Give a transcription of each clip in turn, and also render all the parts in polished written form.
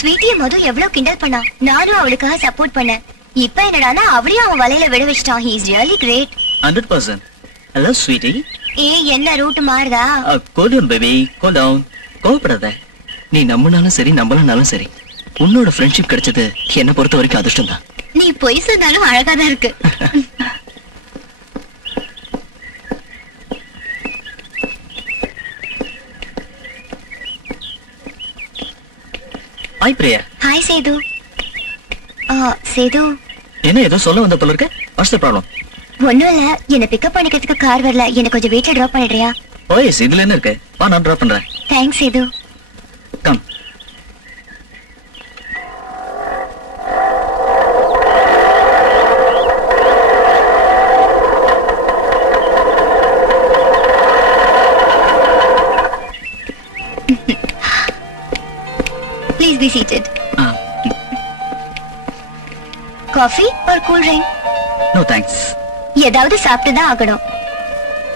ஸ்வீட்டிய மது எவ்வளவு கிண்டல் பண்ணா, நானும் அவளுக்காக சப்போர்ட் பண்ணேன். இப்ப என்னடானா அவளையும் அவன் வலையில விட வச்சிட்டான். He is really great. 100%. Hello sweetie. என்ன root மாறுதா? Cool down baby, cool down. கோவப்படாத. நீ நம்பினாலும் சரி நம்பலனாலும் சரி, உன்னோட ஃப்ரெண்ட்ஷிப் கிடைச்சது என்ன பொறுத்த வரைக்கும் அதிர்ஷ்டம் தான். நீ பொய் சொன்னாலும் அழகாதான் இருக்கு. ஹாய் பிரியா. ஹாய் சேது. சேது, என்ன ஏதோ சொல்ல வந்த போல இருக்க? What's the problem? ஒண்ணும் இல்ல, என்ன பிக்கப் பண்ணிக்கிறதுக்கு கார் வரல, என்ன கொஞ்சம் வீட்ல டிராப் பண்ணிடுறியா? ஓய், இதுல என்ன இருக்கு? வா, நான் டிராப் பண்றேன். Thanks Sethu. Come. Please be seated. Coffee or cool drink? No thanks. ஏதாவது சாப்பிட்டு தான் ஆகணும்.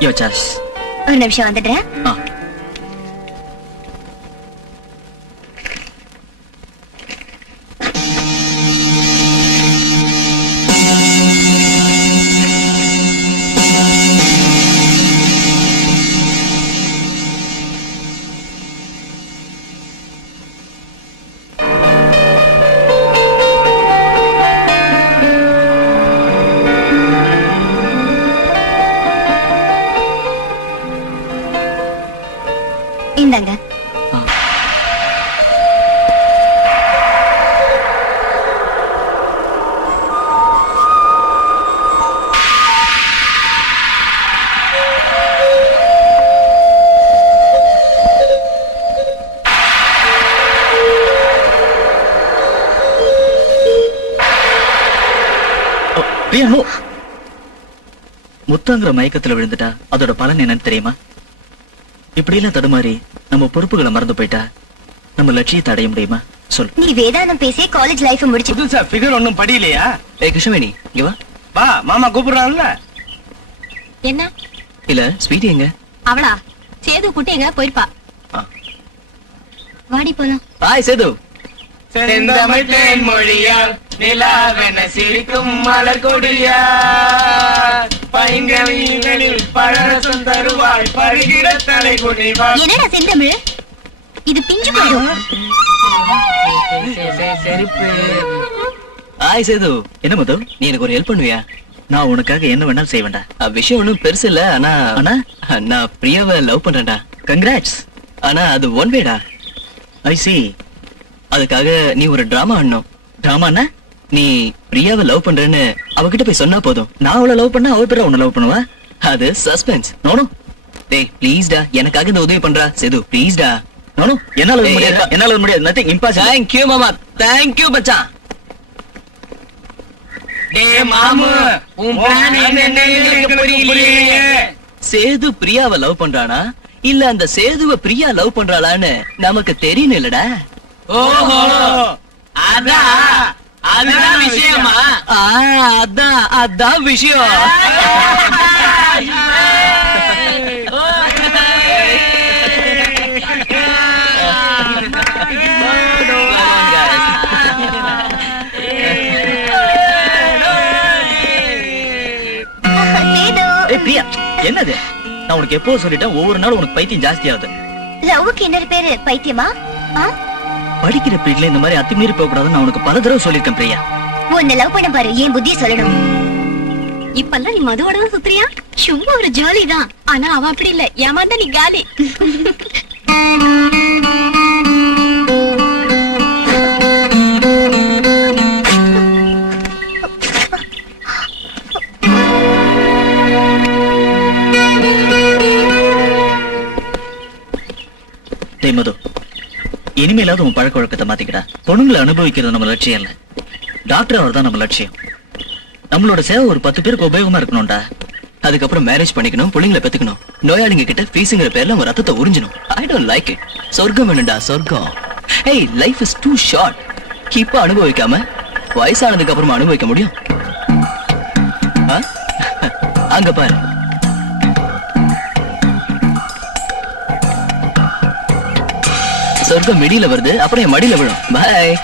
Your choice. ஒரு நிமிஷம் வந்துடுறேன். இந்தாங்க. முத்தாங்கிற மயக்கத்துல விழுந்துட்டா அதோட பலன் என்னன்னு தெரியுமா? இப்படி எல்லாம் தடுமாறி நம்ம பொறுப்புகளை மறந்து போயிட்டா நம்ம லட்சியத்தை அடைய முடியுமா? சொல்லு. நீ வேதாந்தம் பேசி காலேஜ் லைஃப் முடிச்சு. புதுசா ஃபிகர் ஒண்ணும் படியிலையா? கிருஷ்ணவேணி இங்க வா. வா, மாமா கூப்பிடுறான்ல. என்ன? இல்ல ஸ்வீட்டி எங்க? அவளா சேது குட்டி எங்க போயிருப்பா. வாடி போலாம். ஹாய் சேது. செந்தமிழ் தேன் மொழியால் நிலாவென சிரிக்கும் மலர் கொடியா, பைங்கனிகளில் பழரசம் தருவாய் பருகிற தலை குனிவாய். என்னடா செந்தமிழ், இது பிஞ்சு போயிடும். ஹாய் சேது. என்ன மது, நீ எனக்கு ஒரு ஹெல்ப் பண்ணுவியா? நான் உனக்காக என்ன வேணாலும் செய்வேன்டா. விஷயம் ஒன்னும் பெருசு இல்ல, ஆனா நான் பிரியாவை லவ் பண்றேன்டா. கங்க்ராட்ஸ். ஆனா அது ஒன் வேடா. ஐ சி. அதுக்காக நீ ஒரு டிராமா ஆடணும். டிராமானா நீ பிரியாவை லவ் பண்றேன்னு அவகிட்ட போய் சொன்னா போதும். நான் அவளை லவ் பண்ணா அவ பேர உன்னை லவ் பண்ணுவா. அது சஸ்பென்ஸ். நோனோ டேய் ப்ளீஸ் டா, எனக்காக இந்த உதவி பண்றா சேது, ப்ளீஸ் டா. நோனோ என்னால முடியாது, என்னால முடியாது. Nothing impossible. தேங்க் யூ மாமா, தேங்க் யூ மச்சான். டேய் மாமு, உன் பிளான் என்னன்னு எனக்கு புரியலையே. சேது பிரியாவை லவ் பண்றானா இல்ல அந்த சேதுவை பிரியா லவ் பண்றாளான்னு நமக்கு தெரியணும் இல்லடா. ஓஹோ, அதான் விஷயமா? அதான் விஷயம். பிரியா, என்னது? நான் உனக்கு எப்போ சொல்லிட்டேன், ஒவ்வொரு நாளும் உனக்கு பைத்தியம் ஜாஸ்தி ஆகுது. லவ்வுக்கு இன்னொரு பேரு பைத்தியமா? படிக்கிற பீரியட்ல இந்த மாதிரி அத்துமீறி போக கூடாதுன்னு நான் உனக்கு பல தடவை சொல்லிருக்கேன் பிரியா. உன்னை லவ் பண்ண பாரு, ஏன் புத்திய சொல்லணும். இப்பெல்லாம் நீ மதுவோட தான் சுத்துறியா? சும்மா ஒரு ஜாலி தான். ஆனா அவ அப்படி இல்ல, ஏமாந்தா நீ காலி. மது, இனிமேலாவது உன் பழக்க வழக்கத்தை மாத்திக்கிட்டா. பொண்ணுங்களை அனுபவிக்கிறது நம்ம லட்சியம் இல்ல, டாக்டர் அவர் தான் நம்ம லட்சியம். நம்மளோட சேவை ஒரு 10 பேருக்கு உபயோகமா இருக்கணும்டா. அதுக்கப்புறம் மேரேஜ் பண்ணிக்கணும், பிள்ளைங்களை பெத்துக்கணும். நோயாளிங்க கிட்ட ஃபீஸுங்கிற பேர்ல நம்ம ரத்தத்தை உறிஞ்சணும். I don't like it. சொர்க்கம் வேணும்டா, சொர்க்கம். ஏய், லைஃப் இஸ் டூ ஷார்ட். இப்ப அனுபவிக்காம வயசானதுக்கு அப்புறமா அனுபவிக்க முடியும்? அங்க பாரு. சொர்க்கம் மிடியில வருது, அப்புறம் என் மடியில விழும். பாய்.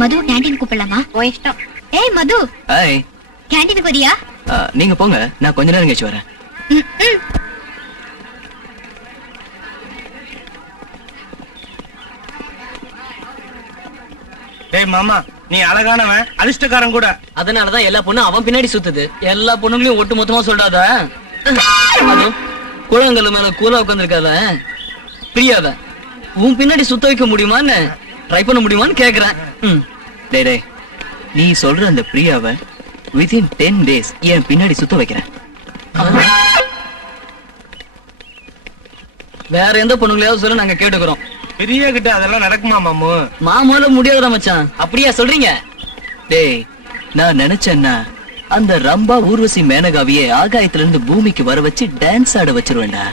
மது கேண்டீன் கூப்பிடலாமா? இஷ்டம். ஏய் மது, ஹாய். கேண்டீனுக்கு வரியா? நீங்க போங்க, நான் கொஞ்ச நேரம் கழிச்சு வரேன். டேய் மாமா, நீ அழகானவன், அதிர்ஷ்டக்காரன் கூட. அதனாலதான் எல்லா பொண்ணும் அவன் பின்னாடி சுத்துது. எல்லா பொண்ணுங்களையும் ஒட்டு மொத்தமா சொல்றாத. அதுவும் குழந்தைங்கள மேல கூலா உட்காந்துருக்காத பிரியாத உன் பின்னாடி சுத்த வைக்க முடியுமான்னு ட்ரை பண்ண முடியுமான்னு கேக்குறேன். டேய், நீ சொல்ற அந்த பிரியாவை within 10 days என் பின்னாடி சுத்த வைக்கிறேன். வேற எந்த பொண்ணுங்களையாவது சொல்ல நாங்க கேட்டுக்கிறோம். பெரிய கிட்ட அதெல்லாம் நடக்குமா மாமு? மாமால முடியாதுடா மச்சான். அப்படியா சொல்றீங்க? டேய், நான் நினைச்சேன்னா அந்த ரம்பா ஊர்வசி மேனகாவியே ஆகாயத்துல இருந்து பூமிக்கு வர வச்சு டான்ஸ் ஆட வச்சிருவேன்டா.